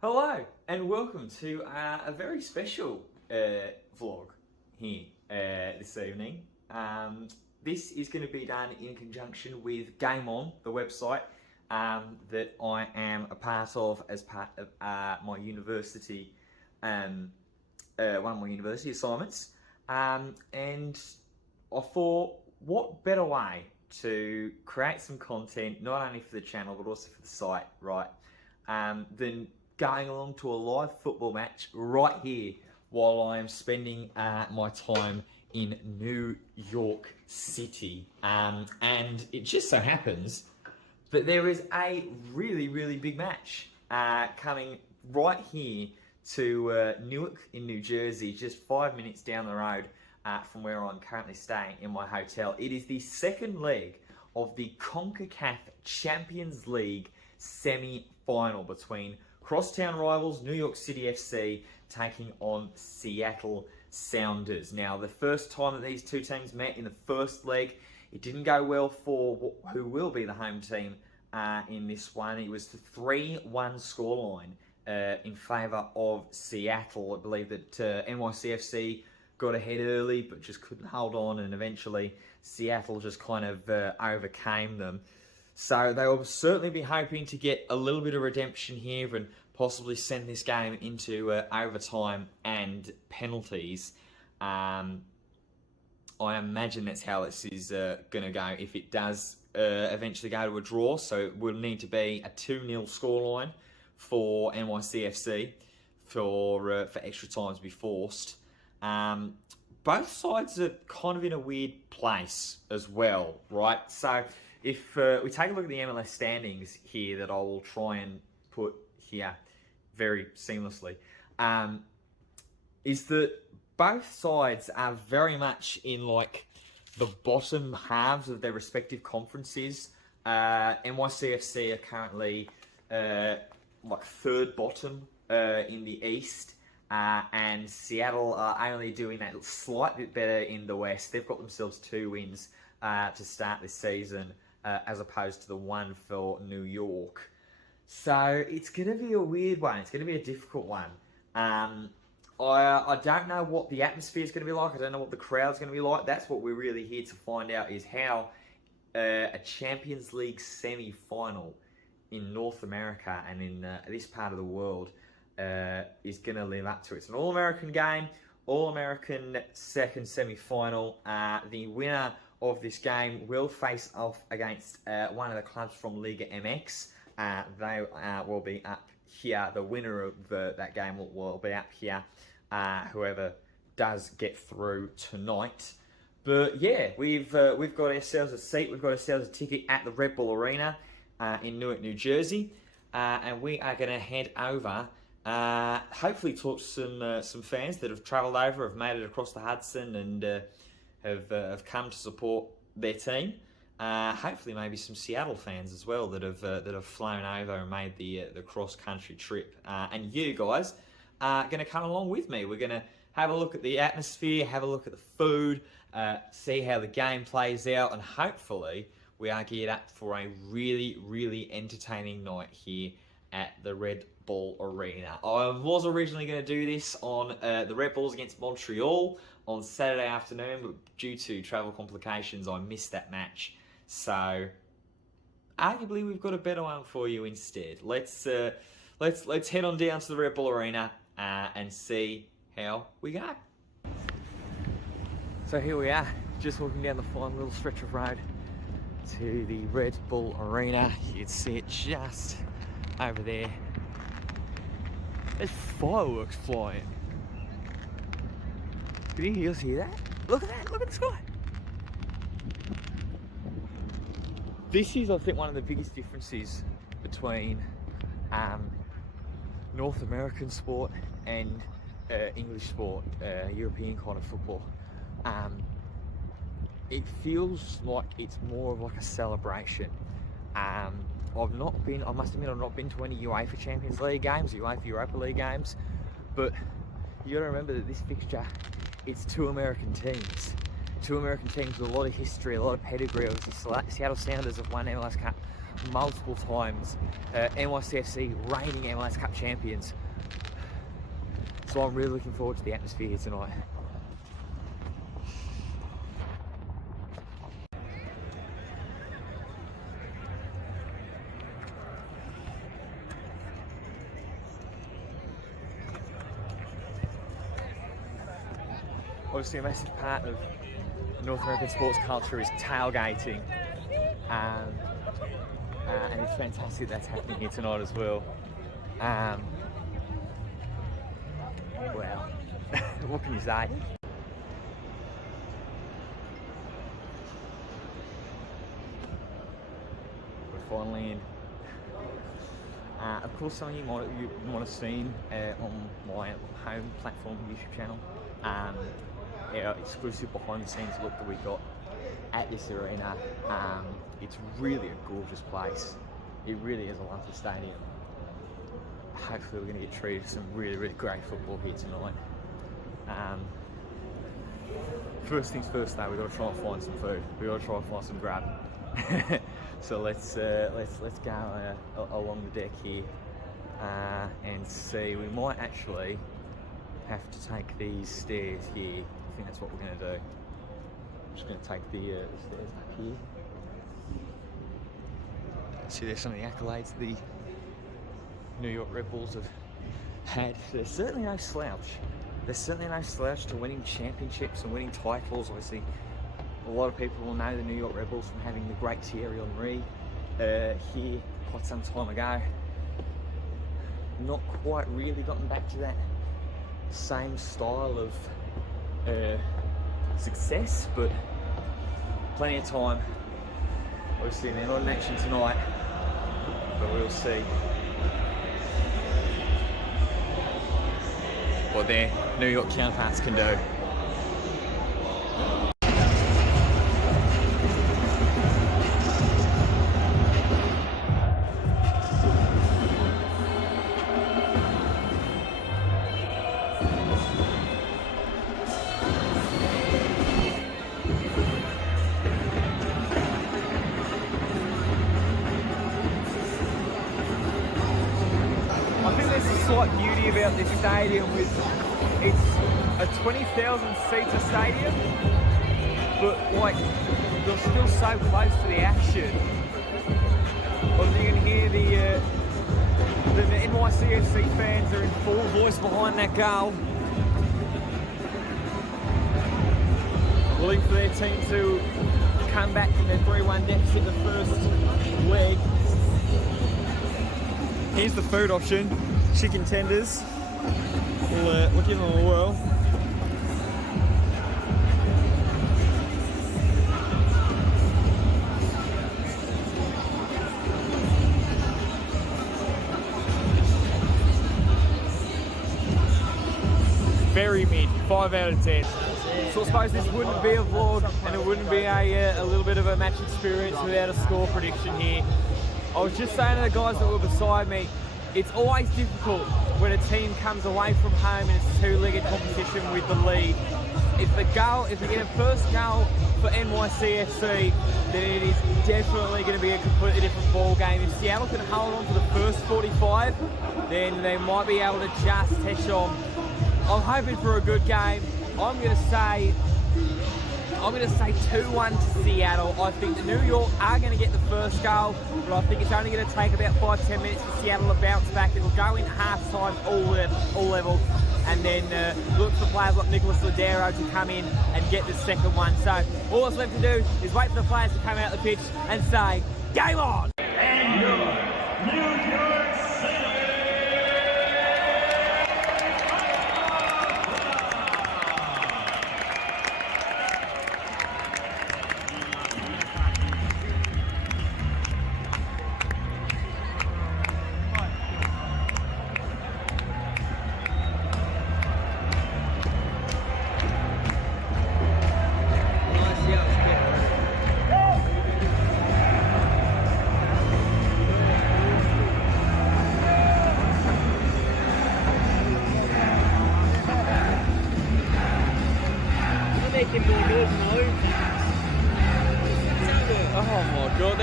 Hello and welcome to a very special vlog here this evening. This is going to be done in conjunction with Game On, the website that I am a part of as part of my university, one of my university assignments. And I thought, what better way to create some content, not only for the channel but also for the site, right? Than going along to a live football match right here while I am spending my time in New York City. And it just so happens that there is a really big match coming right here to Newark in New Jersey, just 5 minutes down the road from where I'm currently staying in my hotel. It is the second leg of the CONCACAF Champions League Semi-Final between crosstown rivals New York City FC taking on Seattle Sounders. Now, the first time that these two teams met in the first leg, it didn't go well for who will be the home team in this one. It was the 3-1 scoreline in favour of Seattle. I believe that NYCFC got ahead early but just couldn't hold on, and eventually Seattle just kind of overcame them. So they will certainly be hoping to get a little bit of redemption here and possibly send this game into overtime and penalties. I imagine that's how this is going to go if it does eventually go to a draw. So it will need to be a 2-0 scoreline for NYCFC for extra time to be forced. Both sides are kind of in a weird place as well, right? So if we take a look at the MLS standings here, that I will try and put here very seamlessly, is that both sides are very much in like the bottom halves of their respective conferences. NYCFC are currently like third bottom in the East, and Seattle are only doing that slight bit better in the West. They've got themselves 2 wins to start this season, as opposed to the one for New York. So it's going to be a weird one. It's going to be a difficult one. I don't know what the atmosphere is going to be like. I don't know what the crowd's going to be like. That's what we're really here to find out, is how a Champions League semi-final in North America and in this part of the world is going to live up to it. It's an All-American game, All-American second semi-final. The winner of this game will face off against one of the clubs from Liga MX. They will be up here. The winner of that game will be up here, whoever does get through tonight. But yeah, we've got ourselves a seat, we've got ourselves a ticket at the Red Bull Arena in Newark, New Jersey, and we are going to head over, hopefully talk to some fans that have travelled over, have made it across the Hudson, and have come to support their team. Hopefully, maybe some Seattle fans as well that have flown over and made the cross country trip. And you guys are going to come along with me. We're going to have a look at the atmosphere, have a look at the food, see how the game plays out, and hopefully we are geared up for a really entertaining night here at the Red Bull Arena. I was originally going to do this on the Red Bulls against Montreal on Saturday afternoon, but due to travel complications, I missed that match. So, arguably, we've got a better one for you instead. Let's head on down to the Red Bull Arena and see how we go. So here we are, just walking down the fine little stretch of road to the Red Bull Arena. You can see it just over there. There's fireworks flying. Did you guys hear that? Look at that, look at the sky. This is, I think, one of the biggest differences between North American sport and English sport, European kind of football. It feels like it's more of like a celebration. I must admit, I've not been to any UEFA Champions League games, UEFA Europa League games, but you got to remember that this fixture, it's 2 American teams. 2 American teams with a lot of history, a lot of pedigree. Obviously, Seattle Sounders have won MLS Cup multiple times, NYCFC reigning MLS Cup champions. So I'm really looking forward to the atmosphere here tonight. Obviously a massive part of North American sports culture is tailgating, and it's fantastic that's happening here tonight as well. Well, what can you say? We're finally in. Of course, some of you might have seen on my home platform YouTube channel our exclusive behind the scenes look that we got at this arena. It's really a gorgeous place. It really is a lovely stadium. Hopefully we're going to get treated to some really, really great football here tonight. First things first though, we've got to try and find some food. We've got to try and find some grub. So let's go along the deck here and see. We might actually have to take these stairs here. I think that's what we're going to do. I'm just going to take the stairs up here. See, there's some of the accolades the New York Red Bulls have had. There's certainly no slouch. There's certainly no slouch to winning championships and winning titles. Obviously, a lot of people will know the New York Red Bulls from having the great Thierry Henry here quite some time ago. Not quite really gotten back to that same style of success, but plenty of time. Obviously, they're not in action tonight, but we'll see what their New York counterparts can do. Slight beauty about this stadium with it's a 20,000 seater stadium, but like you're still so close to the action. Obviously you can hear the NYCFC fans are in full voice behind that goal, willing for their team to come back from their 3-1 deficit the first leg. Here's the food option. Chicken tenders. We'll give them a whirl. Very mid, 5 out of 10. So I suppose this wouldn't be a vlog and it wouldn't be a little bit of a match experience without a score prediction here. I was just saying to the guys that were beside me, it's always difficult when a team comes away from home and it's a two-legged competition with the lead. If they get a first goal for NYCFC, then it is definitely going to be a completely different ball game. If Seattle can hold on for the first 45, then they might be able to just touch on. I'm hoping for a good game. I'm going to say 2-1 to Seattle. I think the New York are going to get the first goal, but I think it's only going to take about 5-10 minutes for Seattle to bounce back. It'll go in half-time all level, and then look for players like Nicholas Ladero to come in and get the second one. So all that's left to do is wait for the players to come out the pitch and say, game on! And your New York City!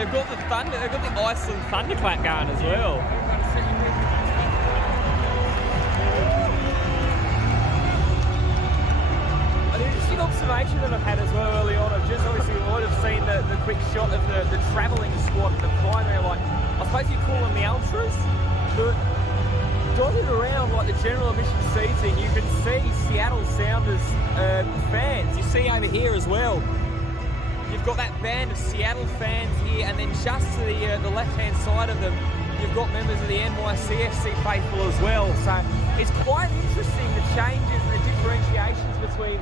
they've got the thunder. They've got the Iceland thunderclap going as well. An interesting observation that I've had as well early on. I've just obviously might have seen the quick shot of the travelling squad, the primary, like I suppose you call them the ultras, but dotted around like the general admission seating, you can see Seattle Sounders fans. You see over here as well. You've got that band of Seattle fans here, and then just to the left-hand side of them, you've got members of the NYCFC faithful as well. So it's quite interesting, the changes and the differentiations between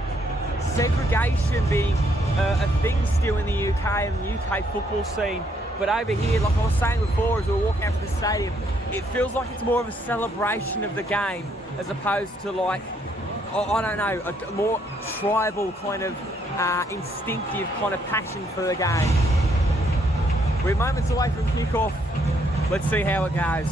segregation being a thing still in the UK and the UK football scene. But over here, like I was saying before, as we were walking out from the stadium, it feels like it's more of a celebration of the game as opposed to like, I don't know, a more tribal kind of instinctive kind of passion for the game. We're moments away from kickoff. Let's see how it goes.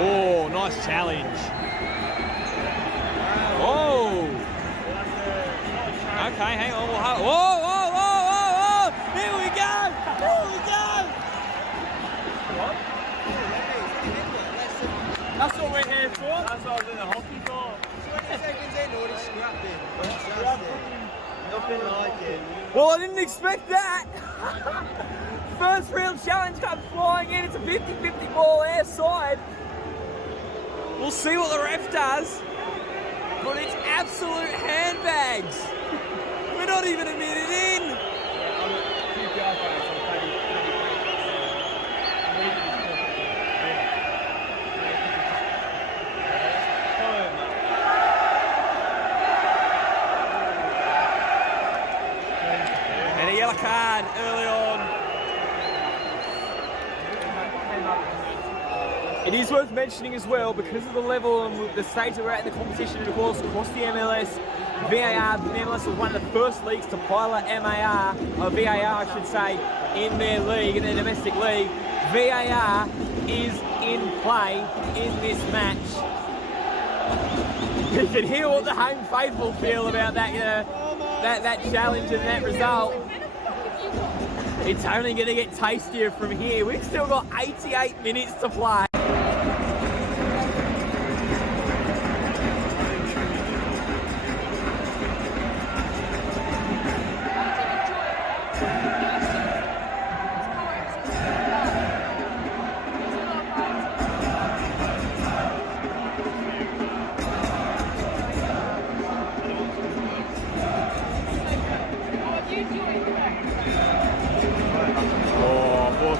Oh, nice challenge. Oh. Okay, hang on. Whoa, whoa, whoa, whoa, whoa. Here we go. Here we go. What? That's what we're here for. That's what I was in the hockey for. 20 seconds in, already scrapped it. Nothing like it. Well, I didn't expect that. First real challenge comes flying in. It's a 50-50 ball airside. We'll see what the ref does, but it's absolute handbags. We're not even a minute in. And a yellow card early on. It is worth mentioning as well, because of the level and the stage that we're at in the competition, and of course across the MLS, VAR, the MLS was one of the first leagues to pilot VAR I should say, in their league, in their domestic league. VAR is in play in this match. You can hear what the home faithful feel about that, that challenge and that result. It's only going to get tastier from here. We've still got 88 minutes to play.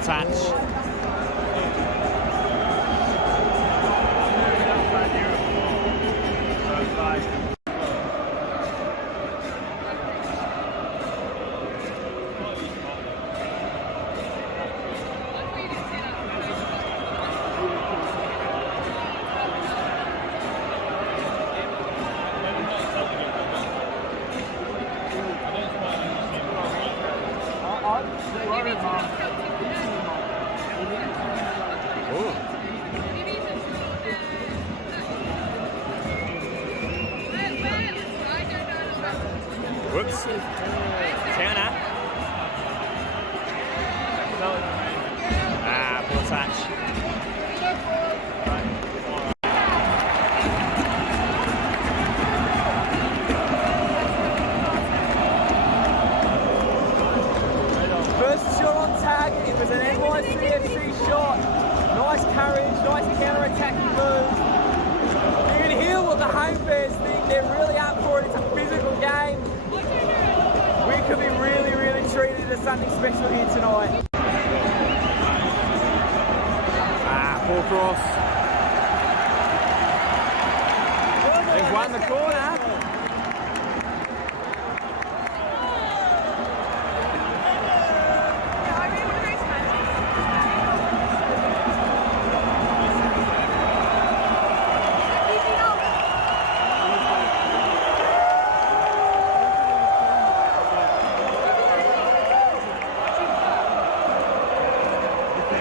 Touch. Whoops. Counter. Poor touch. First shot on target, it was an NYCFC shot. Nice courage, nice counter-attacking move. You can hear what the home fans think. They're really up for it. It's a physical game. We could be really, really treated as something special here tonight. Poor cross. They've won the corner.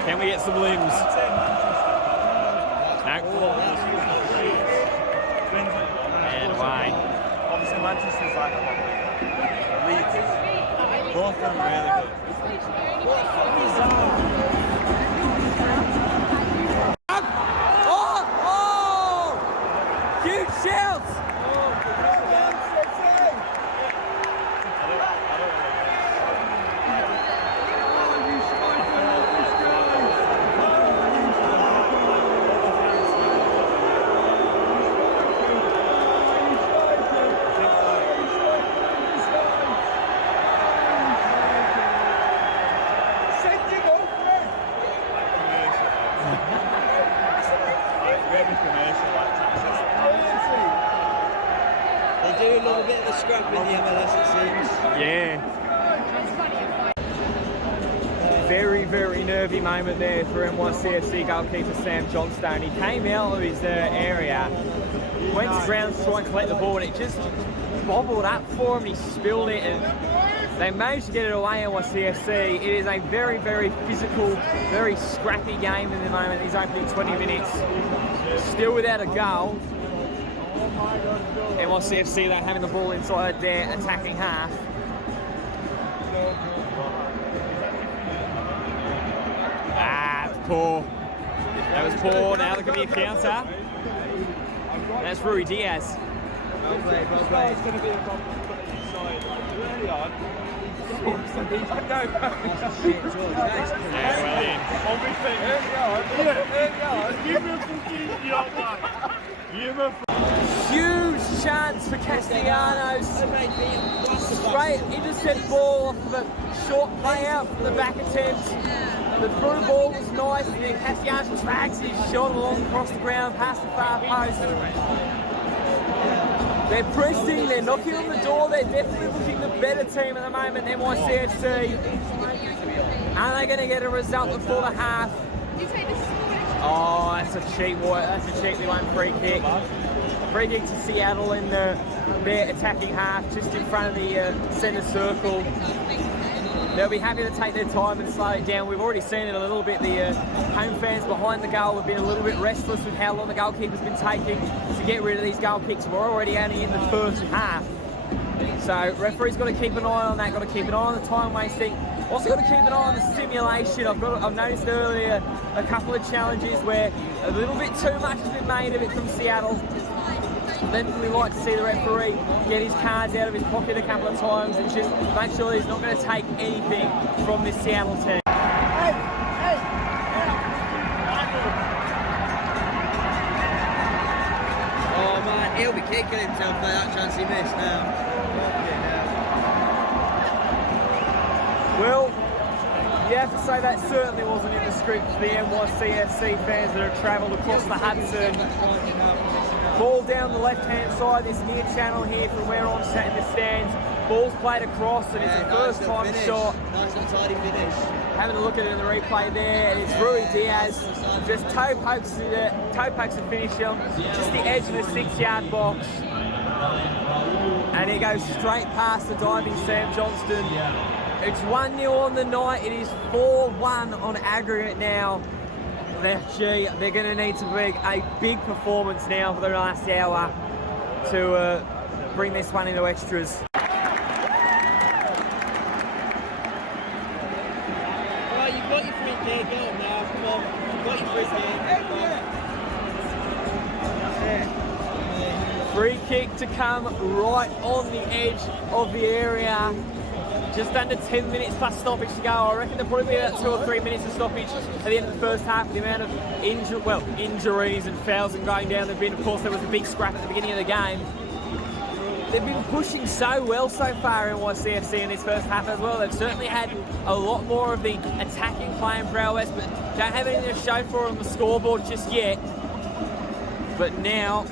Can we get some limbs? And away. Obviously, Manchester's like Leeds. Both of them really good. Oh! Huge shouts! They do a little bit of a scrap in the MLS, it seems. Yeah. Very, very nervy moment there for NYCFC goalkeeper Sam Johnstone. He came out of his area, went to ground to try and collect the ball, and it just bobbled up for him. He spilled it, and they managed to get it away, NYCFC. It is a very, very physical, very scrappy game in the moment. These opening 20 minutes, still without a goal. NYCFC, they're having the ball inside their attacking half. That's poor. That was poor. Now there could be a counter. That's Rui Diaz. Well played, well played. It's going to be a problem inside. Early on. Huge chance for Castellanos. Straight intercept ball off of a short play out from the back attempt. The through ball was nice, and then Castellanos drags his shot along across the ground past the far post. They're pressing, they're knocking on the door, they're definitely looking the better team at the moment, NYCFC. Are they going to get a result before the half? Oh, that's a cheaply won free kick. Free kick to Seattle in their attacking half, just in front of the centre circle. They'll be happy to take their time and slow it down. We've already seen it a little bit. The home fans behind the goal have been a little bit restless with how long the goalkeeper's been taking to get rid of these goal kicks. We're already only in the first half. So referee's got to keep an eye on that, got to keep an eye on the time wasting. Also got to keep an eye on the simulation. I've noticed earlier a couple of challenges where a little bit too much has been made of it from Seattle. Definitely like to see the referee get his cards out of his pocket a couple of times and just make sure he's not going to take anything from this Seattle team. Oh man, he'll be kicking himself for that chance he missed now. Well, you have to say that certainly wasn't in the script for the NYCFC fans that have travelled across the Hudson. Ball down the left-hand side, this near channel here from where I'm sat in the stands. Ball's played across, and it's a first-time shot. Nice and tidy finish. Having a look at it in the replay there, and it's Rui Diaz. Just toe pokes the finish on just the edge of the 6-yard box. And he goes straight past the diving Sam Johnston. It's 1-0 on the night. It is 4-1 on aggregate now. They're going to need to make a big performance now for the last hour to bring this one into extras. Right, you've got your free kick, get up now, come on. You've got your free kick. Free kick to come right on the edge of the area. Just under 10 minutes plus stoppage to go. I reckon there'll probably be about 2 or 3 minutes of stoppage at the end of the first half. The amount of injuries and fouls and going down there've been. Of course, there was a big scrap at the beginning of the game. they've been pushing so well so far in NYCFC in this first half as well. They've certainly had a lot more of the attacking play in prowess, but don't have anything to show for it on the scoreboard just yet. But now,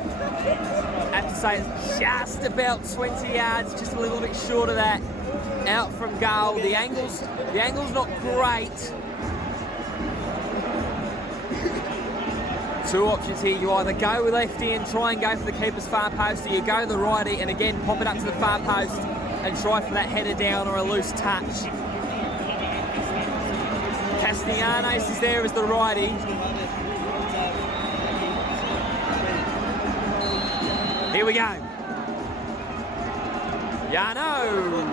I have to say it's just about 20 yards, just a little bit short of that, out from goal. The angle's not great. Two options here. You either go left in, try and go for the keeper's far post, or you go the righty and again pop it up to the far post and try for that header down or a loose touch. Castellanos is there as the righty. Here we go. Llanos.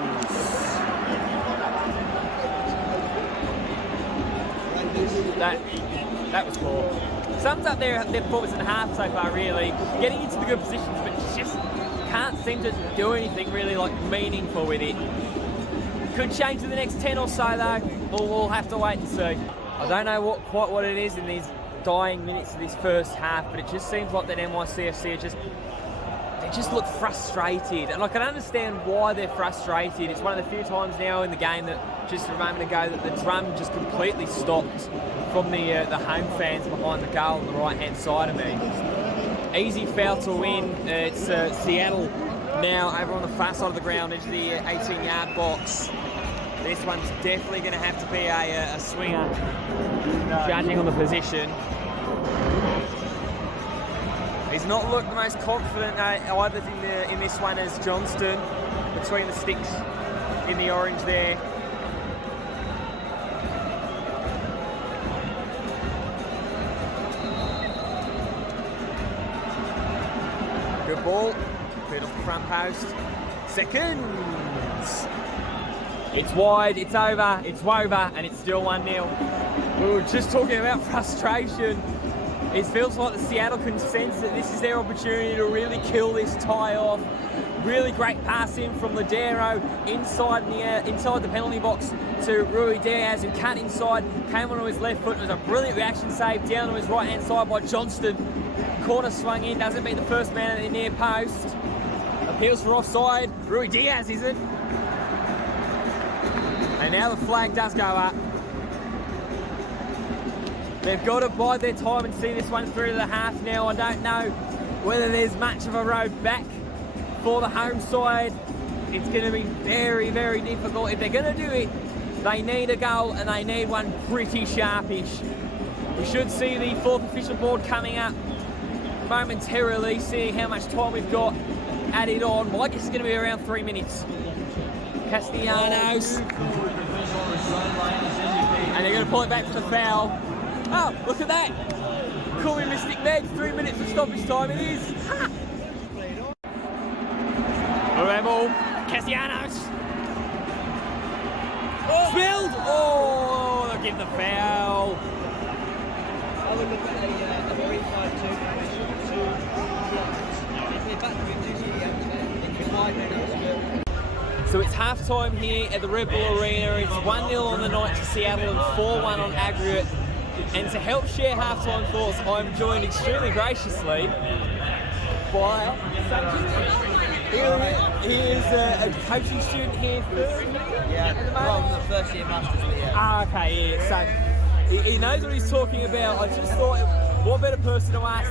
That was poor. Sums up their performance in the half so far, really. Getting into the good positions, but just can't seem to do anything really like meaningful with it. Could change in the next 10 or so though. We'll have to wait and see. I don't know quite what it is in these dying minutes of this first half, but it just seems like that NYCFC they just look frustrated, and I can understand why they're frustrated. It's one of the few times now in the game that just a moment ago that the drum just completely stopped from the home fans behind the goal on the right-hand side of me. Easy foul to win. It's Seattle now over on the far side of the ground into the 18-yard box. This one's definitely going to have to be a swinger, judging on the position. He's not looked the most confident either in this one as Johnston between the sticks in the orange there. Good ball, cleared off the front post. Seconds. It's wide, it's over, and it's still 1-0. We were just talking about frustration. It feels like the Seattle can sense that this is their opportunity to really kill this tie off. Really great pass in from Ladero inside the penalty box to Rui Diaz, who cut inside, came onto his left foot. It was a brilliant reaction save down to his right hand side by Johnston. Corner swung in, doesn't beat the first man at the near post. Appeals for offside. Rui Diaz is it? And now the flag does go up. They've got to bide their time and see this one through to the half now. I don't know whether there's much of a road back for the home side. It's going to be very, very difficult. If they're going to do it, they need a goal and they need one pretty sharpish. We should see the fourth official board coming up momentarily, see how much time we've got added on. My guess is going to be around 3 minutes. Castellanos. And they're going to pull it back for the foul. Oh, look at that! Call me Mystic Meg, 3 minutes of stoppage time it is! Rebel, Castellanos! Oh. Spilled! Oh, they'll give the foul! I would look at a very 5-2. So it's half time here at the Red Bull Arena. It's 1-0 on the night to Seattle and 4-1 on aggregate. And to help share halftime thoughts, I'm joined extremely graciously by he is a coaching student here for at the moment. Well, the first year masters, but yeah. Ah, okay, yeah. So he knows what he's talking about. I just thought, what better person to ask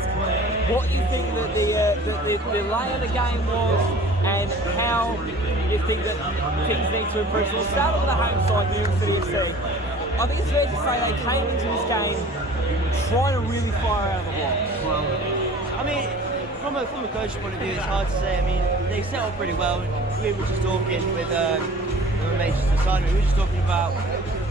what you think that the lay of the game was and how you think that things need to improve. So we'll start on the home side, New York City FC. I think it's fair to say they came into this game trying to really fire out of the blocks. I mean, from a coach's point of view, it's hard to say. I mean, they set up pretty well. We were just talking with the Majors decided. We were just talking about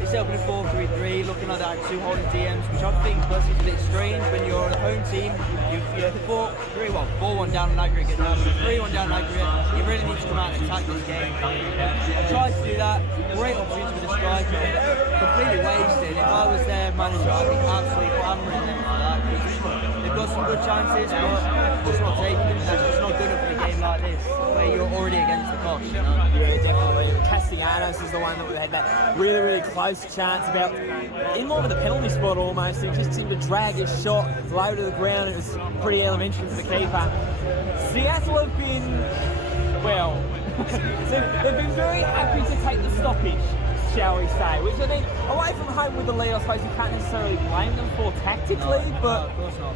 they set up in a 4-3-3, looking like that 2 holding DMs, which I think personally is a bit strange when you're the home team. You're 4-1 down in aggregate now, 3-1 down in aggregate. You really need to come out and attack this game. I tried to do that. Great opportunity for the striker. Completely wasted. If I was their manager, I'd be absolutely hammering them for that. They've got some good chances, but just not taking them. That's just not good enough for a game like this, where you're already against the clock. You know? Yeah, definitely. Castellanos is the one that had that really, really close chance about in line with the penalty spot almost. He just seemed to drag his shot low to the ground. It was pretty elementary for the keeper. Seattle have been well, they've been very happy to take the stoppage, shall we say. Which I mean, away from home with the lead, I suppose you can't necessarily blame them for tactically, but of course not.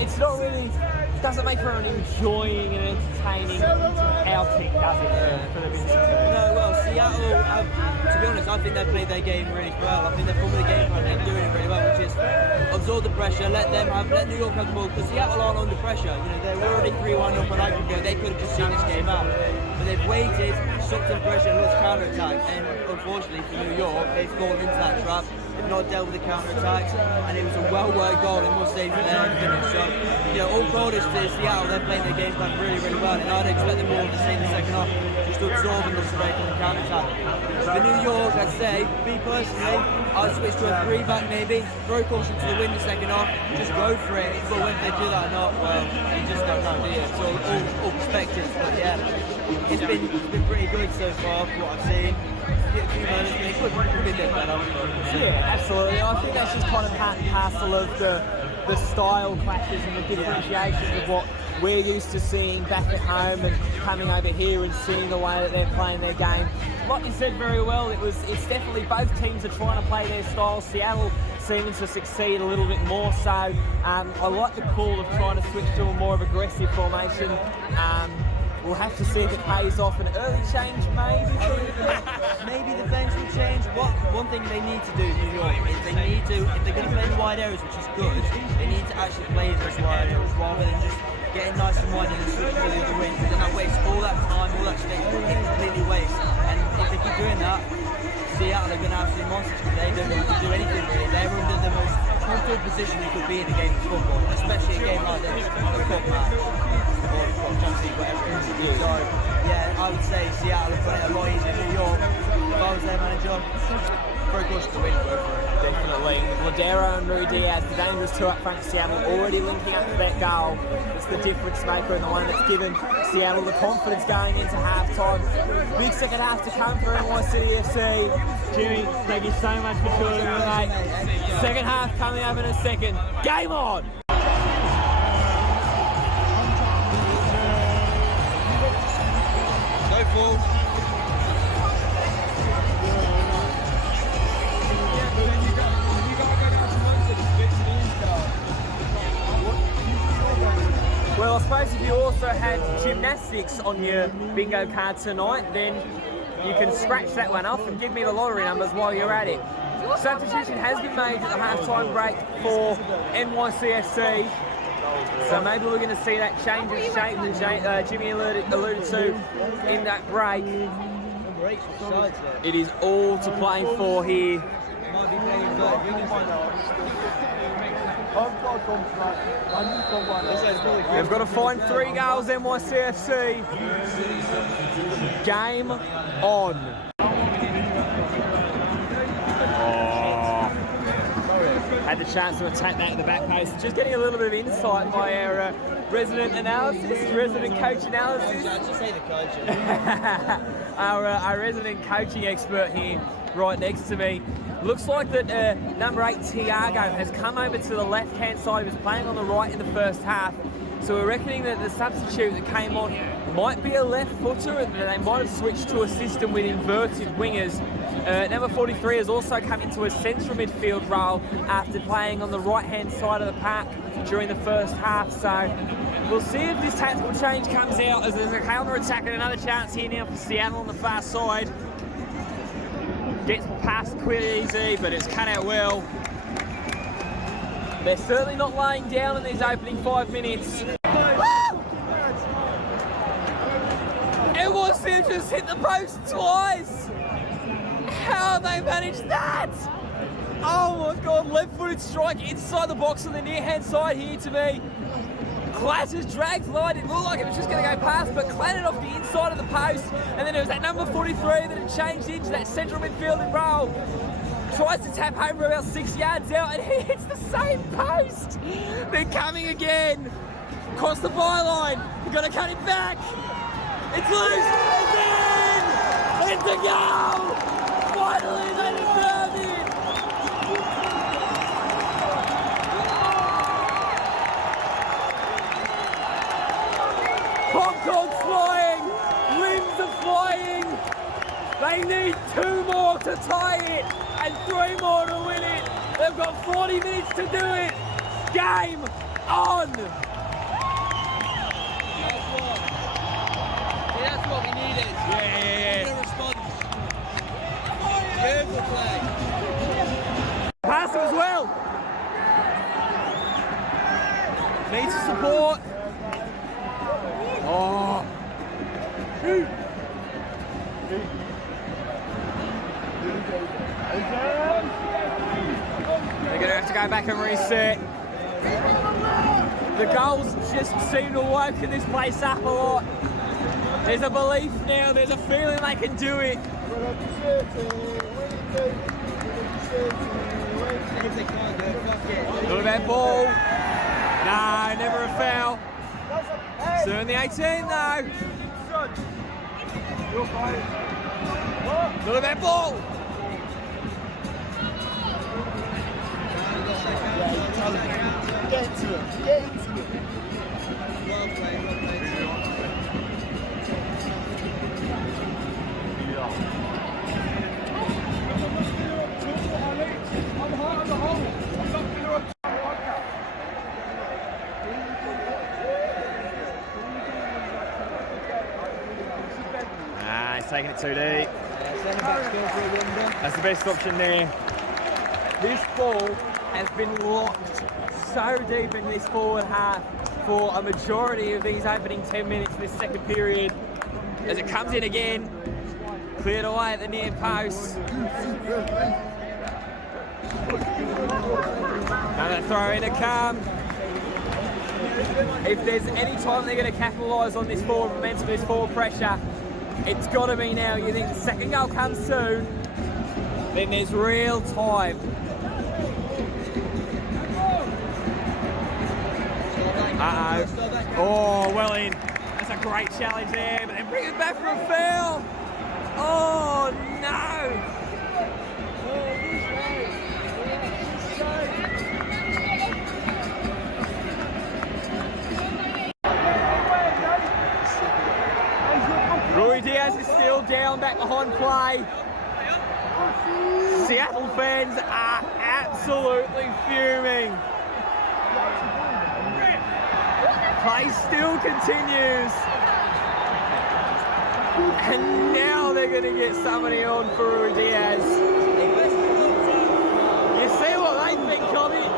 it's not really. It doesn't make for an enjoying and entertaining outing, does it, for the Vincent? No, well, Seattle, to be honest, I think they've played their game really well. I think they've come with the game plan and doing it really well, which is absorb the pressure, let New York have the ball, because Seattle aren't under pressure. You know, they were already 3-1 up on aggregate, they could have just seen this game out. But they've waited, sucked in pressure, and looked counter-attack, and unfortunately for New York, they've fallen into that trap. They've not dealt with the counter-attacks, and it was a well-worked goal, I must say, for their finish. So, you know, all credit to Seattle, they're playing their game plan really, really well, and I'd expect them all to see in the second half, just to absorb and look straight on the counter-attack. For New York, I'd say, me personally, I'd switch to a 3-back maybe, throw caution to the wind the second half, just go for it. But whether they do that or not, well, you just don't know, do you? It's all perspectives, but yeah, it's been pretty good so far for what I've seen. A few moments, it could be a bit better. Yeah, absolutely. I think that's just kind of part and parcel of the style clashes and the differentiations of what we're used to seeing back at home and coming over here and seeing the way that they're playing their game. Like you said very well, it's definitely both teams are trying to play their style. Seattle seeming to succeed a little bit more so. I like the call of trying to switch to a more of aggressive formation. We'll have to see if it pays off. An early change, maybe. Maybe the bench will change. One thing they need to do, New York, is they need to, if they're going to play in wide areas, which is good, they need to actually play in those wide areas rather than just getting nice and wide and switch to the other wing. Because then that wastes all that time, all that space, it completely wastes. And if they keep doing that, Seattle are going to have some monsters because they don't need to do anything really. They're under the most comfortable position you could be in a game of football, especially a game like this, a cup match. Or Champions League, whatever it is. So, yeah, I would say Seattle have got it a lot easier than New York. If I was their manager, very close to win, go for it. Definitely. Ladero and Rui Diaz, the dangerous two up front for Seattle, already linking up for that goal. It's the difference maker and the one that's given Seattle the confidence going into half-time. Big second half to come for NYCFC. Jimmy, thank you so much for tuning in, mate. Second half coming up in a second. Game on! Go full. Well, I suppose if you also had gymnastics on your bingo card tonight, then you can scratch that one off and give me the lottery numbers while you're at it. Substitution has been made at the half-time break for NYCFC. So maybe we're going to see that change of shape that Jimmy alluded to in that break. It is all to play for here. We've got to find 3 goals, NYCFC. Game on. Had the chance to attack that in the back post. Just getting a little bit of insight by our resident coach analysis. I just say the coach. Our resident coaching expert here, right next to me. Looks like that number 8, Tiago, has come over to the left-hand side. He was playing on the right in the first half. So we're reckoning that the substitute that came on might be a left footer, and they might have switched to a system with inverted wingers. Number 43 has also come into a central midfield role after playing on the right-hand side of the park during the first half. So we'll see if this tactical change comes out as there's a counter-attack and another chance here now for Seattle on the far side. Gets past quite easy, but it's cut out well. They're certainly not laying down in these opening 5 minutes. NYC just hit the post twice. How have they managed that? Oh my God, left-footed strike inside the box on the near-hand side here to me. Clatters, drags line, it looked like it was just going to go past, but clattered off the inside of the post, and then it was that number 43 that had changed into that central midfielding role. Tries to tap home for about 6 yards out, and he hits the same post. They're coming again. Across the byline, you've got to cut it back. It's loose, it's in! It's a goal! Finally, they deserve it! Hong Kong flying! They need 2 more to tie it and 3 more to win it. They've got 40 minutes to do it. Game on. That's what we needed. Yeah. Good response. Beautiful play. Pass as well. Needs support. Oh. They're going to have to go back and reset. The goals just seem to woken this place up a lot. There's a belief now, there's a feeling they can do it. Look at that ball. No, never a foul. Still in the 18 though. Look at that ball. Get into it. Get into it. Well played, well played. He's taking it too deep. That's the best option there. This ball has been locked so deep in this forward half for a majority of these opening 10 minutes in this second period. As it comes in again, cleared away at the near post. Another throw in to come. If there's any time they're going to capitalise on this forward momentum, this forward pressure, it's got to be now. You think the second goal comes soon, then there's real time. Uh-oh. Oh, well in. That's a great challenge there, but they bring it back for a foul. Oh, no. Rui Diaz is still down back behind play. Seattle fans are absolutely fuming. Play still continues. And now they're going to get somebody on for Rui Diaz. You see what they think of it?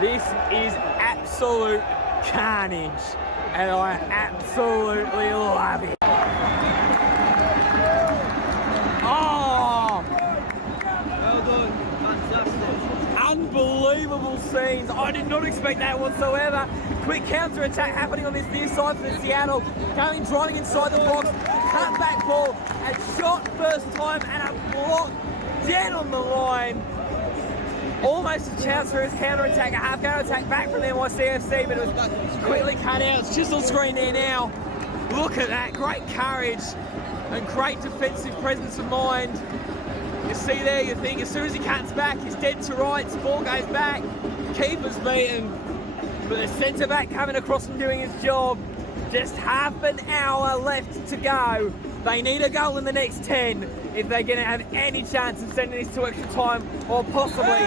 This is absolute carnage, and I absolutely love it. Oh! Well done, fantastic. Unbelievable scenes. I did not expect that whatsoever. Quick counter-attack happening on this near side for Seattle. Going, driving inside the box, cut back ball, and shot first time, and a block dead on the line. Almost a chance for his counter-attack, a half counter-attack back from NYCFC, but it was quickly cut out. It's just on screen there now. Look at that, great courage and great defensive presence of mind. You see there, you think as soon as he cuts back, he's dead to rights, ball goes back, keeper's beaten, but the centre-back coming across and doing his job. Just half an hour left to go. They need a goal in the next 10 if they're going to have any chance of sending this to extra time or possibly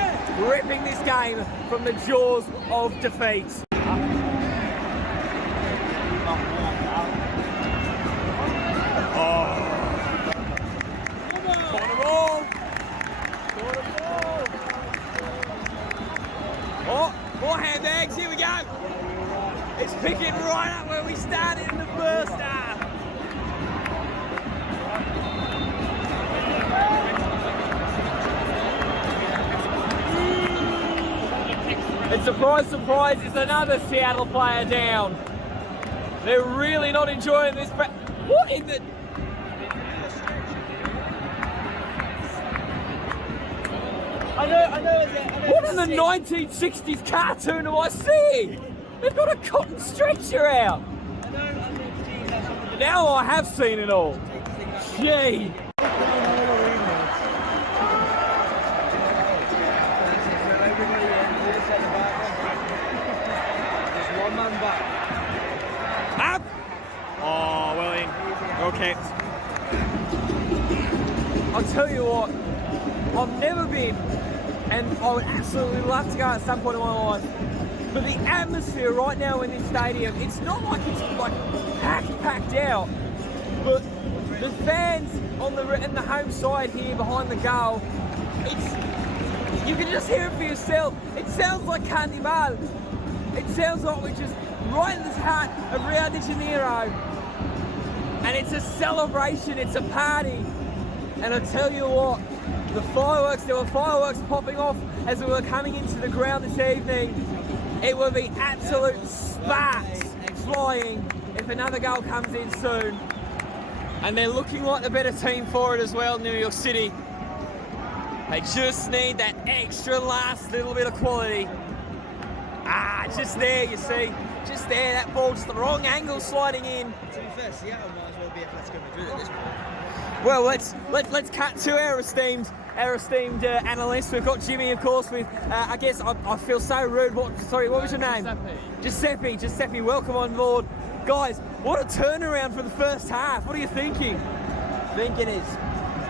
ripping this game from the jaws of defeat. Oh, more handbags, here we go. It's picking right up where we started in the first half. And surprise, surprise, it's another Seattle player down. They're really not enjoying this. What in the... I know. What in the 1960s cartoon am I seeing? They've got a cotton stretcher out. Now I have seen it all. Gee. kept. I'll tell you what, I've never been, and I would absolutely love to go at some point in my life, but the atmosphere right now in this stadium, it's not like it's like packed out, but the fans on the home side here behind the goal, you can just hear it for yourself. It sounds like Carnival. It sounds like we're just right in the heart of Rio de Janeiro. And it's a celebration, it's a party. And I tell you what, there were fireworks popping off as we were coming into the ground this evening. It will be absolute sparks flying if another goal comes in soon. And they're looking like the better team for it as well, New York City. They just need that extra last little bit of quality. Just there, you see. Just there, that ball's the wrong angle sliding in. To be fair, Seattle might as well be Atletico Madrid at this point. Well, let's cut to our esteemed analyst. We've got Jimmy, of course, with, I guess, I feel so rude. What was your name? Giuseppe, welcome on board. Guys, what a turnaround for the first half. What are you thinking? Thinking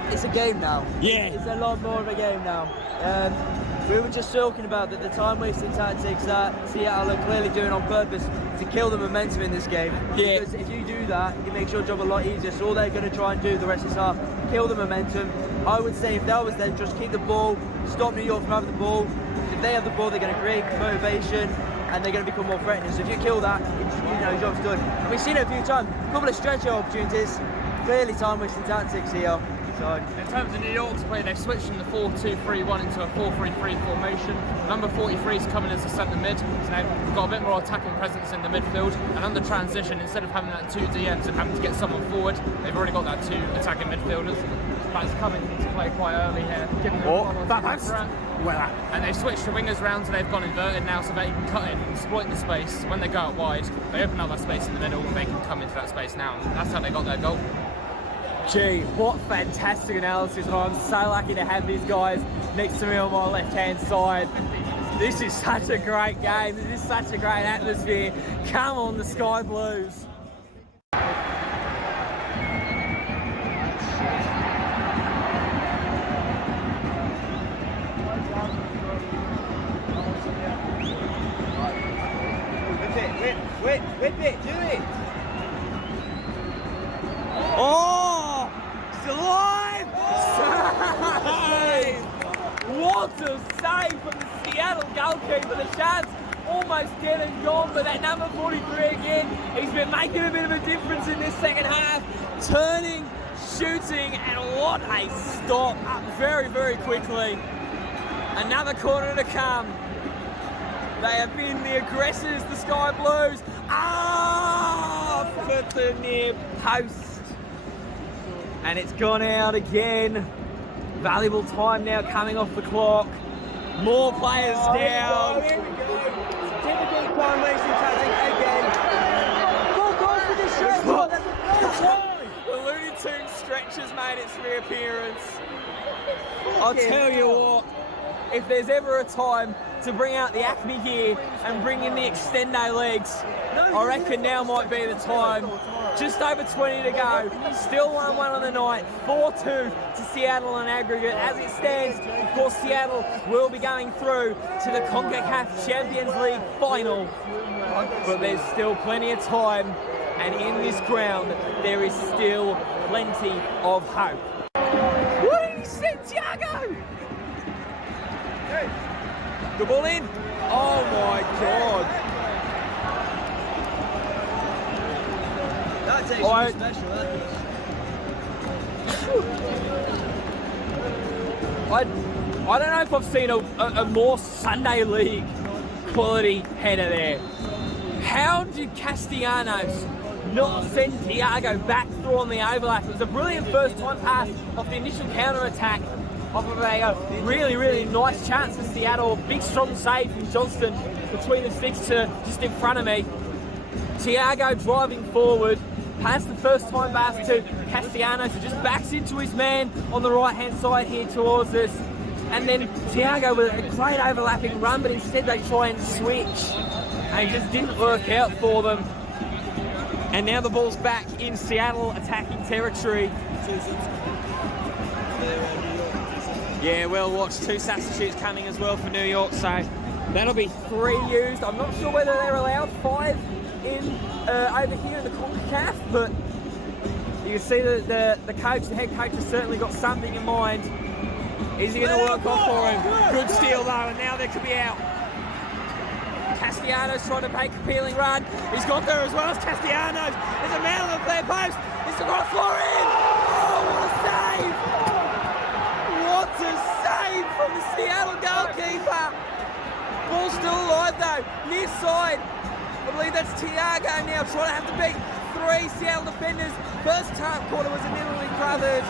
it's a game now. Yeah. It's a lot more of a game now. We were just talking about the time-wasting tactics that Seattle are clearly doing on purpose to kill the momentum in this game. Yeah. Because if you do that, it makes your job a lot easier. So all they're going to try and do the rest of this half, kill the momentum. I would say if that was them, just keep the ball, stop New York from having the ball. If they have the ball, they're going to create motivation and they're going to become more threatening. So if you kill that, your job's done. We've seen it a few times. A couple of stretch opportunities. Clearly time-wasting tactics here. So, in terms of New York's play, they've switched from the 4-2-3-1 into a 4-3-3 formation. Number 43 is coming as a centre mid, so they've got a bit more attacking presence in the midfield. And under transition, instead of having that 2 DMs and having to get someone forward, they've already got that 2 attacking midfielders. That's coming into play quite early here. And they've switched the wingers round, so they've gone inverted now, so they can cut in and exploit the space. When they go out wide, they open up that space in the middle, and they can come into that space now. And that's how they got their goal. Gee, what fantastic analysis. I'm so lucky to have these guys next to me on my left-hand side. This is such a great game. This is such a great atmosphere. Come on, the Sky Blues. Whip it, do it! Oh! It's alive! Save! What a save from the Seattle goalkeeper. The chance almost dead and gone, but that number 43 again, he's been making a bit of a difference in this second half. Turning, shooting, and what a stop up very, very quickly. Another corner to come. They have been the aggressors, the Sky Blues. For the near post. And it's gone out again. Valuable time now coming off the clock. More players down. Here we go. Typical time-wasting tactic again. Fuck off with this shot. That's a time. The Looney Tunes stretch has made its reappearance. I'll tell you what, if there's ever a time to bring out the Acme gear and bring in the extendo legs, I reckon now might be the time. Just over 20 to go, still 1-1 on the night, 4-2 to Seattle on aggregate. As it stands, of course, Seattle will be going through to the CONCACAF Champions League Final. But there's still plenty of time, and in this ground, there is still plenty of hope. What did he say, Thiago? The ball in. Oh my God. That takes something special, I don't know if I've seen a more Sunday League quality header there. How did Castellanos not send Thiago back through on the overlap? It was a brilliant first time pass off the initial counter-attack. Off of a really, really nice chance for Seattle. Big, strong save from Johnston between the sticks to just in front of me. Thiago driving forward, past the first time pass to Castellanos, who just backs into his man on the right-hand side here towards us. And then Thiago with a great overlapping run, but instead they try and switch. And it just didn't work out for them. And now the ball's back in Seattle attacking territory. Yeah, well watched. 2 substitutes coming as well for New York, so that'll be 3 used. I'm not sure whether they're allowed 5 in over here in the CONCACAF, but you can see that the coach, the head coach, has certainly got something in mind. Is he going to work off for him? Good steal though, and now they could be out. Castellanos trying to make a peeling run. He's got there as well as Castellanos. There's a man on the clear post. It's the cross for in. Oh, what a save! What a save from the Seattle goalkeeper. Ball still alive though, near side. I believe that's Tiago now trying to have to beat 3 Seattle defenders. First quarter was immediately brothers.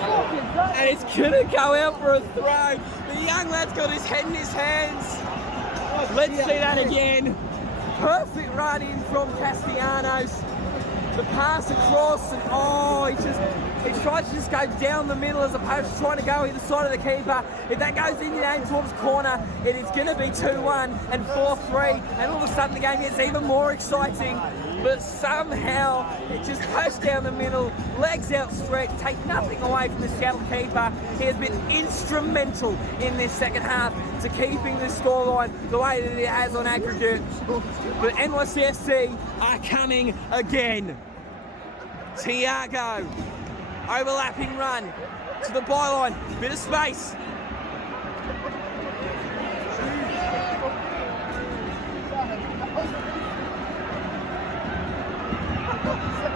And it's gonna go out for a throw. The young lad's got his head in his hands. Let's see that again. Perfect run in from Castellanos. The pass across and he tries to just go down the middle as opposed to trying to go either side of the keeper. If that goes in towards corner, it is going to be 2-1 and 4-3, and all of a sudden the game gets even more exciting. But somehow it just goes down the middle, legs outstretched, take nothing away from the Seattle keeper. He has been instrumental in this second half to keeping the scoreline the way that it has on aggregate. But NYCFC are coming again. Tiago, overlapping run to the byline, bit of space.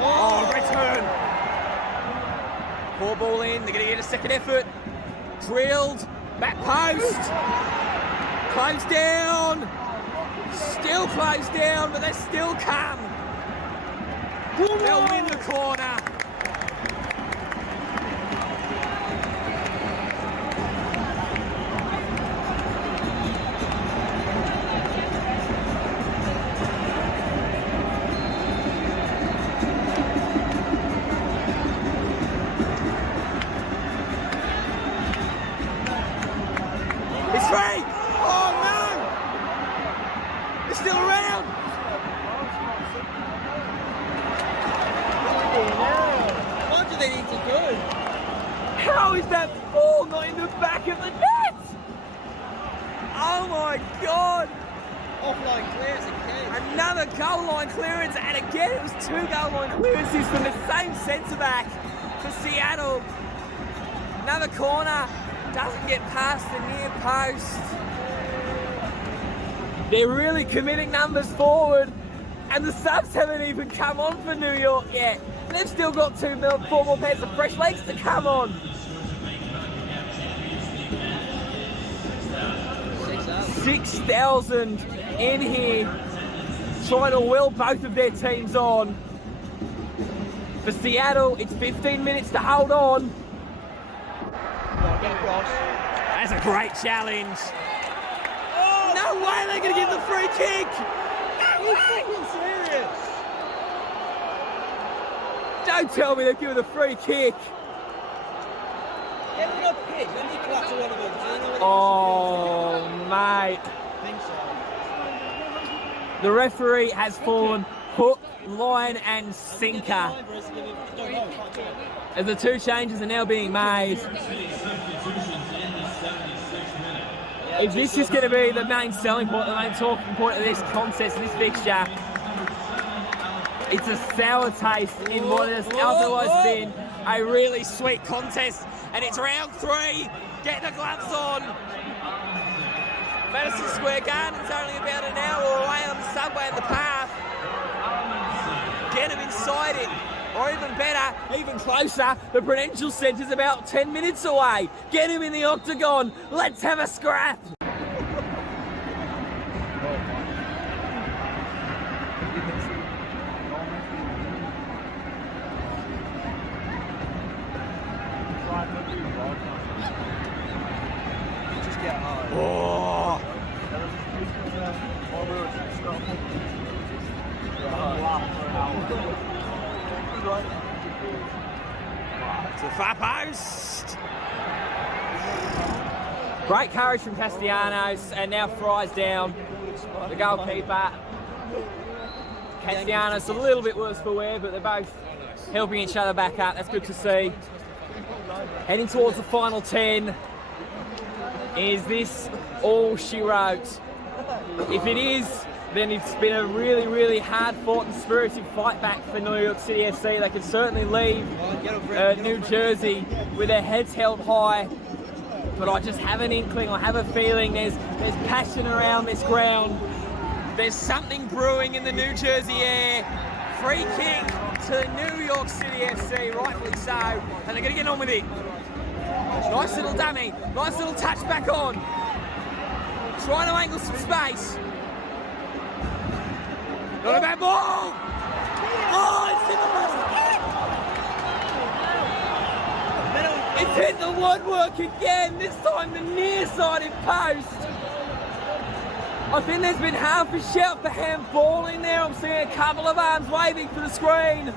Oh, return. Poor ball in, they're going to get a second effort. Drilled, back post. Closed down. Still closed down, but they still come. They'll win the corner. It's free! Oh no! It's still around! What do they need to do? How is that ball not in the back of the net? Oh my god! Offline clears again. Another goal line clearance, and again it was 2 goal line clearances from the same centre back for Seattle. Another corner, doesn't get past the near post. They're really committing numbers forward, and the subs haven't even come on for New York yet. They've still got 4 more pairs of fresh legs to come on. 6,000 in here, trying to will both of their teams on. For Seattle, it's 15 minutes to hold on. That's a great challenge. Oh, no way they're going to give the free kick. No way. Serious? Don't tell me they're giving the free kick. Get rid of pitch. Let me collapse one of them. Oh, mate. I think so. The referee has fallen hook, line and sinker. As the 2 changes are now being made. If this is going to be the main selling point, the main talking point of this contest, this fixture, it's a sour taste in what has otherwise been a really sweet contest. And it's round 3. Get the gloves on. Madison Square Garden's only about an hour away on the subway and the path. Get them inside it. Or even better, even closer, the Prudential Centre's about 10 minutes away. Get him in the octagon. Let's have a scrap. Just get hard. Oh. To the far post. Great courage from Castellanos, and now Fry's down. The goalkeeper Castellanos a little bit worse for wear, but they're both helping each other back up. That's good to see. Heading towards the final 10. Is this all she wrote? If it is, then it's been a really, really hard-fought and spirited fight back for New York City FC. They could certainly leave New Jersey with their heads held high. But I just have an inkling, I have a feeling there's passion around this ground. There's something brewing in the New Jersey air. Free kick to New York City FC, rightfully so. And they're going to get on with it. Nice little dummy, nice little touch back on. Trying to angle some space. Not a bad ball! Oh, it's in the basket! It's hit the woodwork again, this time the near-sided post. I think there's been half a shout for handball in there. I'm seeing a couple of arms waving for the screen.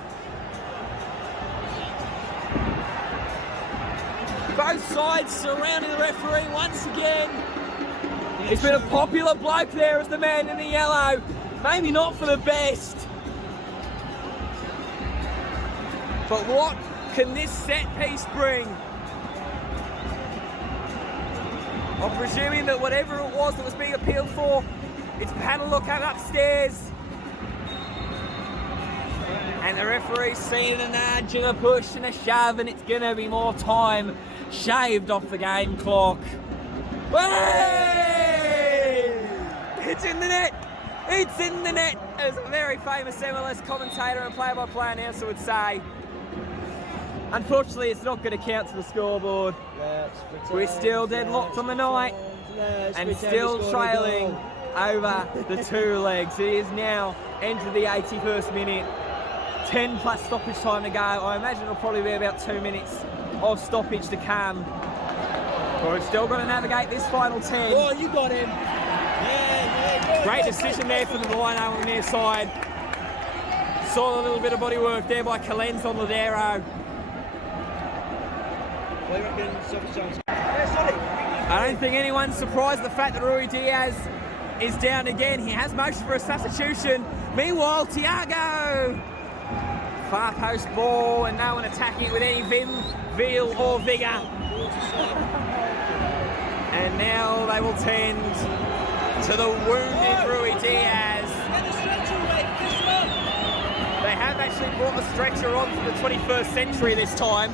Both sides surrounding the referee once again. It's been a popular bloke there as the man in the yellow. Maybe not for the best. But what can this set piece bring? I'm presuming that whatever it was that was being appealed for, it's had a look at upstairs. And the referee's seeing a nudge and a push and a shove, and it's going to be more time shaved off the game clock. Hey! It's in the net! It's in the net! As a very famous MLS commentator and play-by-play announcer would say. Unfortunately, it's not going to count to the scoreboard. We're still deadlocked on the night and still trailing over the 2 legs. It is now entered the 81st minute. 10 plus stoppage time to go. I imagine it'll probably be about 2 minutes of stoppage to come. But we've still got to navigate this final 10. Oh, you got him. Great decision there from the lino on the near side. Saw a little bit of body work there by Calens on Ladero. I don't think anyone's surprised at the fact that Rui Diaz is down again. He has motion for a substitution. Meanwhile, Thiago. Far post ball and no one attacking it with any vim, veal or vigour. And now they will tend to the wounded Rui Diaz. They have actually brought the stretcher on for the 21st century this time.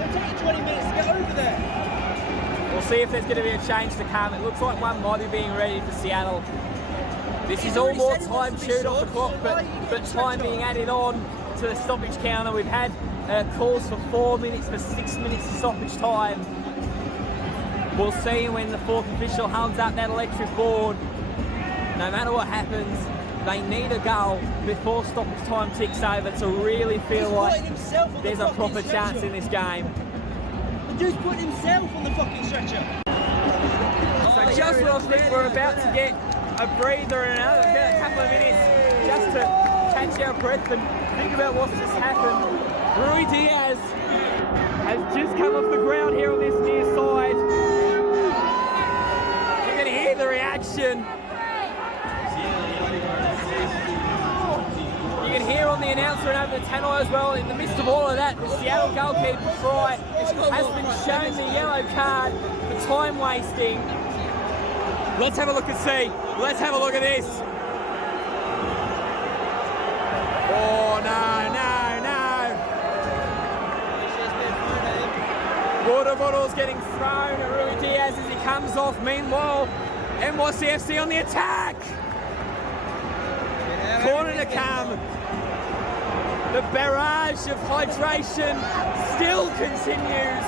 It'll take you 20 minutes to get over there. We'll see if there's going to be a change to come. It looks like one might be being ready for Seattle. This is all more time chewed off the clock, but time being added on to the stoppage counter. We've had calls for 4 minutes, for 6 minutes of stoppage time. We'll see when the 4th official holds up that electric board. No matter what happens, they need a goal before stoppage time ticks over to really feel like there's a proper chance in this game. The dude's putting himself on the fucking stretcher. So just when I think we're about to get a breather in a couple of minutes just to catch our breath and think about what's just happened, Rui Diaz has just come off the ground here on this near side. You can hear the reaction. You can hear on the announcer and over the tannoy as well. In the midst of all of that, the Seattle goalkeeper Fry has been shown the yellow card for time wasting. Let's have a look and see. Let's have a look at this. Oh no, no, no. Water bottles getting thrown at Rui Diaz as he comes off. Meanwhile, NYCFC on the attack. Corner to come. The barrage of hydration still continues.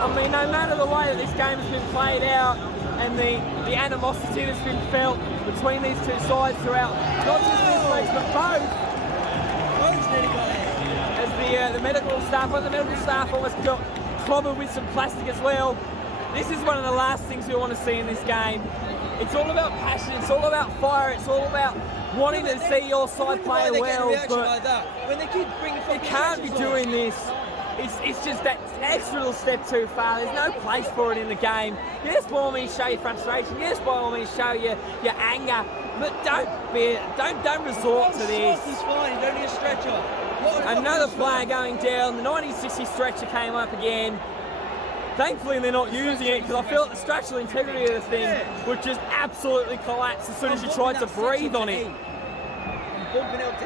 I mean, no matter the way that this game has been played out and the animosity that's been felt between these two sides throughout, not just this league, but both. As the medical staff almost got clobbered with some plastic as well. This is one of the last things we want to see in this game. It's all about passion, it's all about fire, it's all about wanting to see your side play well, but when they keep bringing you can't be doing this. It's just that extra little step too far. There's no place for it in the game. Yes, by all means show your frustration. Yes, by all means show your anger. But don't resort to this. He's fine. He's only a stretcher. Another player going down. The 1960 stretcher came up again. Thankfully, they're not using it because I feel like the structural integrity of the thing would just absolutely collapse as soon as you tried to breathe on it. I'm bumping it up to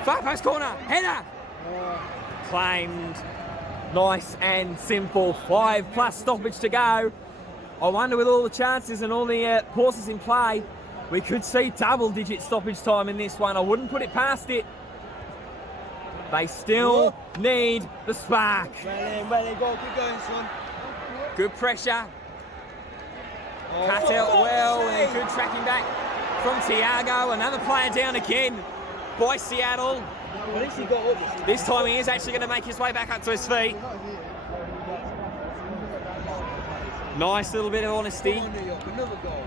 8. Far post corner, header. Claimed. Nice and simple. 5+ stoppage to go. I wonder with all the chances and all the pauses in play, we could see double-digit stoppage time in this one. I wouldn't put it past it. They still need the spark. Well in, go. Keep going, son. Good pressure. Cut out well and good tracking back from Thiago. Another player down again by Seattle. At least he got up. This time he is actually going to make his way back up to his feet. Nice little bit of honesty. Another goal.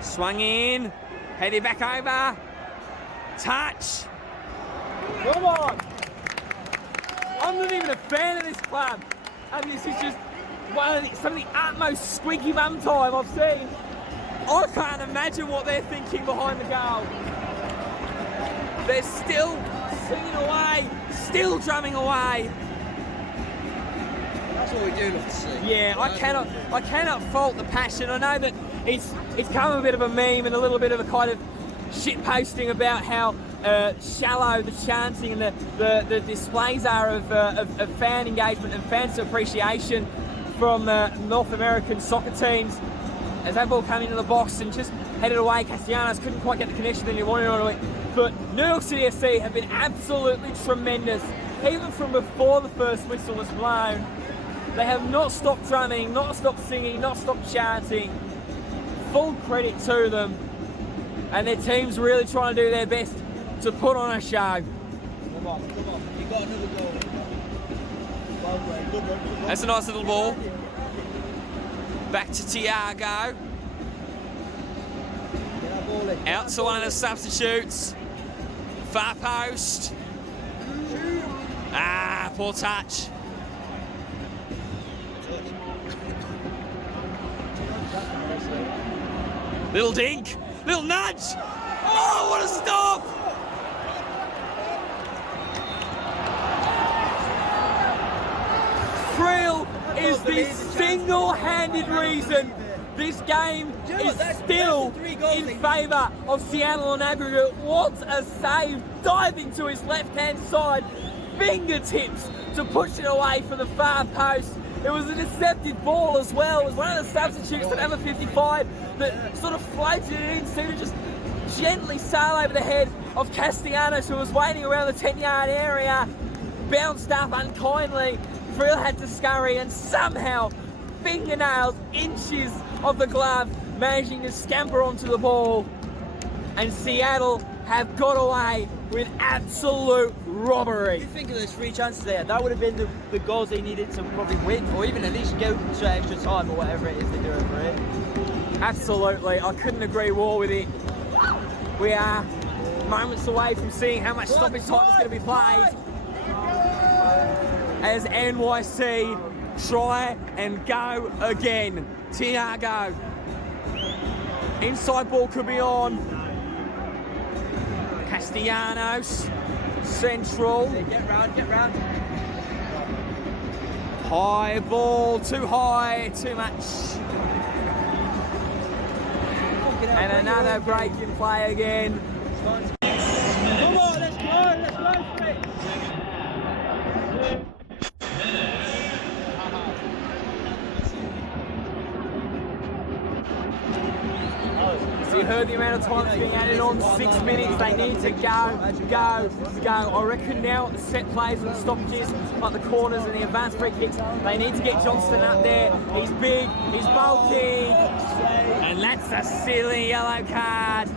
Swung in, headed back over. Touch. Come on. I'm not even a fan of this club. I mean, this is just some of the utmost squeaky bum time I've seen. I can't imagine what they're thinking behind the goal. They're still singing away, still drumming away. That's what we do love to see. Yeah, I cannot fault the passion. I know that it's become a bit of a meme and a little bit of a kind of shit posting about how shallow the chanting and the displays are of fan engagement and fan appreciation from North American soccer teams. As that ball came into the box and just headed away, Castellanos couldn't quite get the connection that he wanted on it. But New York City FC have been absolutely tremendous, even from before the first whistle was blown. They have not stopped drumming, not stopped singing, not stopped chanting. Full credit to them. And their team's really trying to do their best to put on a show. Come on. You got another goal. That's a nice little ball. Back to Thiago. Out to one of the substitutes. Far post. Ah, poor touch. Little dink. Little nudge. Oh, what a stop! Frill is the single-handed reason this game is still in favour of Seattle on aggregate. What a save! Diving to his left-hand side, fingertips to push it away from the far post. It was a deceptive ball as well. It was one of the substitutes at number 55 that sort of floated it in, seemed to just gently sail over the head of Castellanos, who was waiting around the 10-yard area, bounced up unkindly. Frill had to scurry and somehow fingernails, inches of the glove, managing to scamper onto the ball. And Seattle have got away with absolute robbery. If you think of those 3 chances there, that would have been the goals they needed to probably win, or even at least go to extra time or whatever it is they do over here. Absolutely, I couldn't agree more with it. We are moments away from seeing how much stoppage time is going to be played as NYC try and go again. Thiago. Inside ball could be on. Castellanos. Central. Get round. High ball, too high, too much. And another break in play again. Come on, let's go, So you heard the amount of time that's being added on, 6 minutes. They need to go. I reckon now at the set plays and the stoppages, like the corners and the advanced free kicks, they need to get Johnston up there. He's big, he's bulky, and that's a silly yellow card.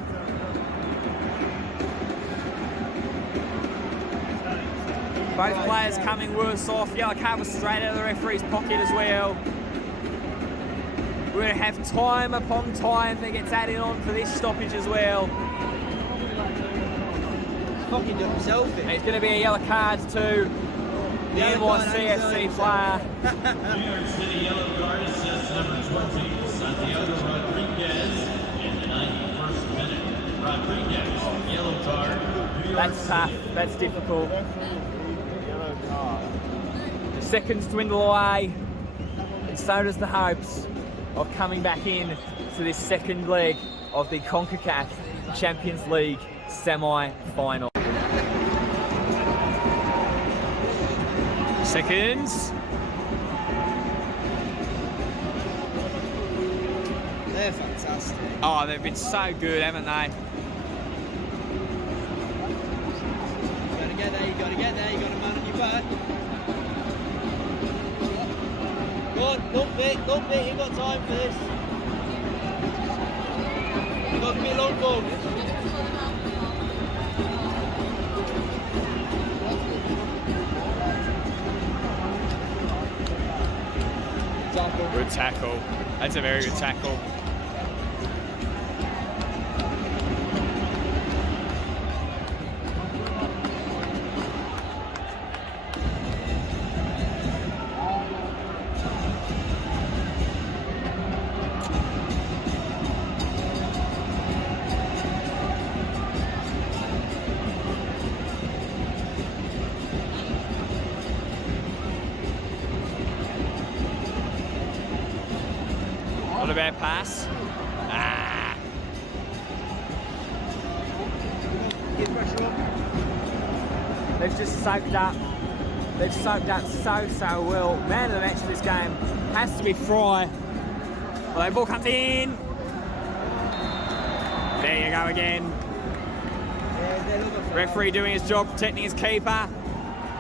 Both players coming worse off. Yellow card was straight out of the referee's pocket as well. We're going to have time upon time that gets added on for this stoppage as well. He's fucking done himself in. It's going to be a yellow card to the NYCFC player. New York City yellow card is number 20. Diego Rodriguez in the 91st minute. Rodriguez, yellow card. That's tough. That's difficult. The seconds dwindle away, and so does the hopes of coming back in to this second leg of the CONCACAF Champions League Semi-Final. Seconds. They're fantastic. Oh, they've been so good, haven't they? You gotta get there, you gotta get there, you got a man on your back. Go on, lump it, you've got time for this. You've got to be a long ball. Good tackle. That's a very good tackle. Not a bad pass. Ah. They've just soaked up. They've soaked up so well. Man of the match for this game has to be Fry. Well, the ball comes in. There you go again. Referee doing his job, protecting his keeper.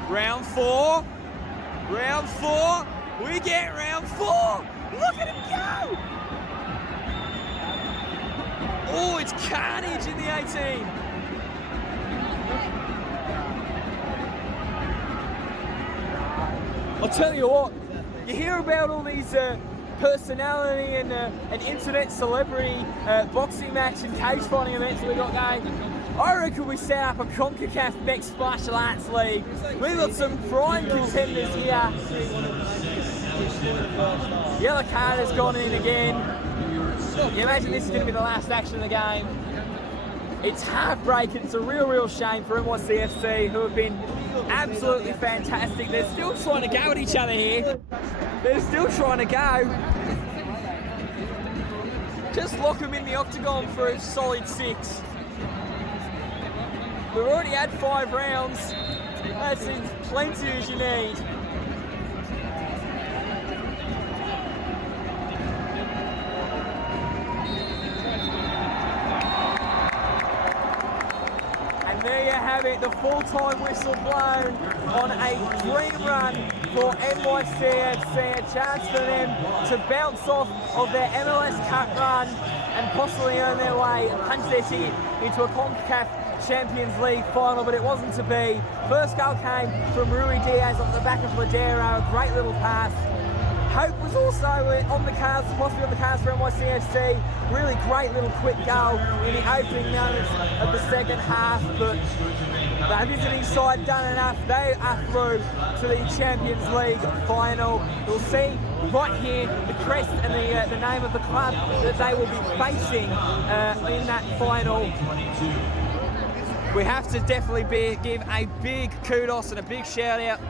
Round 4. Round 4. We get round 4. Look at him go! Oh, it's carnage in the 18. I'll tell you what, you hear about all these personality and internet celebrity boxing match and cage fighting events we got going. I reckon we set up a CONCACAF mixed martial arts league. We've got some prime contenders here. Yellow card has gone in again. You imagine this is going to be the last action of the game. It's heartbreaking. It's a real shame for NYCFC, who have been absolutely fantastic. They're still trying to go at each other here. They're still trying to go. Just lock them in the octagon for a solid 6. We've already had 5 rounds. That's plenty as you need. There you have it, the full-time whistle blown on a dream run for NYCFC, a chance for them to bounce off of their MLS Cup run and possibly earn their way and punch their ticket into a CONCACAF Champions League final, but it wasn't to be. First goal came from Rui Diaz off the back of Ladero, a great little pass. Hope was also on the cards, possibly on the cards for NYCFC. Really great little quick goal in the opening moments of the second half, but the visiting side done enough. They are through to the Champions League final. We'll see right here the crest and the name of the club that they will be facing in that final. We have to definitely give a big kudos and a big shout out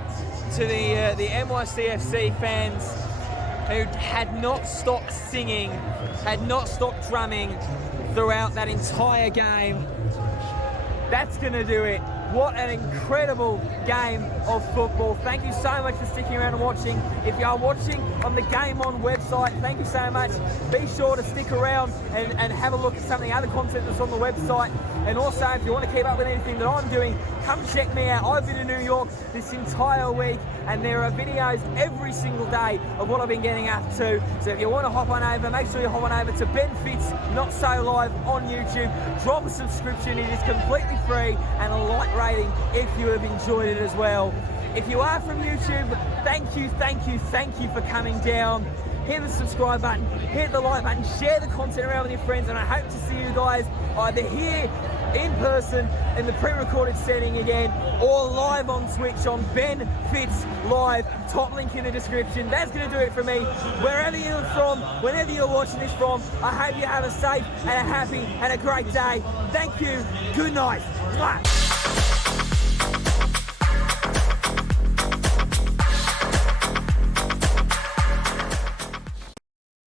to the NYCFC fans, who had not stopped singing, had not stopped drumming throughout that entire game. That's going to do it. What an incredible game of football. Thank you so much for sticking around and watching. If you are watching on the Game On website, thank you so much. Be sure to stick around and have a look at some of the other content that's on the website. And also, if you want to keep up with anything that I'm doing, come check me out. I've been in New York this entire week, and there are videos every single day of what I've been getting up to. So if you want to hop on over, make sure you hop on over to Ben Fitz Not So Live on YouTube. Drop a subscription, it is completely free, and a like rating if you have enjoyed it as well. If you are from YouTube, thank you for coming down. Hit the subscribe button, hit the like button, share the content around with your friends, and I hope to see you guys either here in person in the pre-recorded setting again, or live on Twitch on Ben Fitz Live. Top link in the description. That's going to do it for me. Wherever you're from, whenever you're watching this from, I hope you have a safe and a happy and a great day. Thank you. Good night. Mwah.